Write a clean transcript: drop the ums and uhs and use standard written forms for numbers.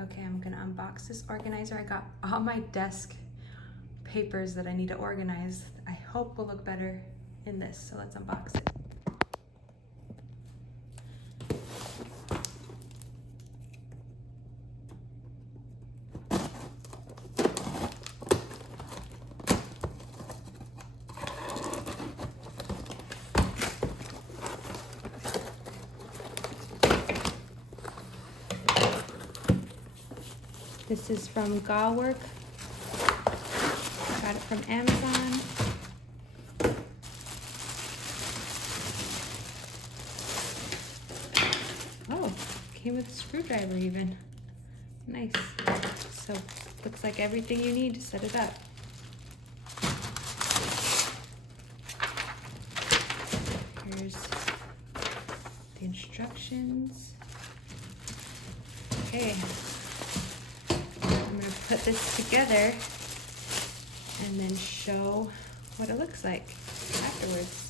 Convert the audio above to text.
Okay, I'm gonna unbox this organizer. I got all my desk papers that I need to organize. I hope will look better in this, so let's unbox it. This is from Gawerk. Got it from Amazon. Oh, came with a screwdriver even. Nice. So, looks like everything you need to set it up. Here's the instructions. Okay. I'm going to put this together and then show what it looks like afterwards.